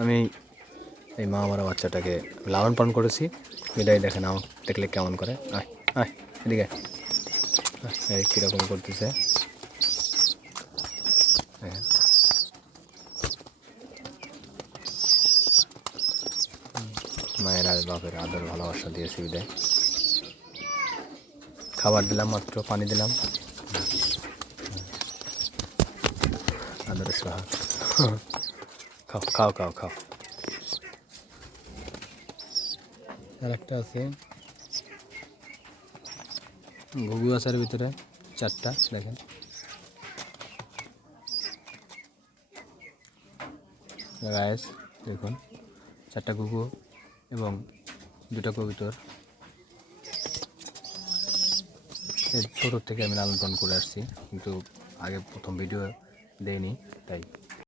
আমি এই মা আমার বাচ্চাটাকে লালন পালন করেছি। বিদায় দেখেন আমার দেখলে কেমন করে। আয় আয় এদিকে এই কীরকম করতেছে দেখেন। মায়ের আর বাপের আদর ভালোবাসা দিয়েছি বিদায়। খাবার দিলাম, মাত্র পানি দিলাম, আদরের সোহাগ। খাও খাও খাও খাও। আর একটা আছে ঘুঘু আচার ভিতরে 4টা দেখেন। গাইস দেখুন 4টা ঘুঘু এবং 2টা কবুতর। এই ছোটোর থেকে আমি লালন পালন করে আসছি, কিন্তু আগে প্রথম ভিডিও দেইনি তাই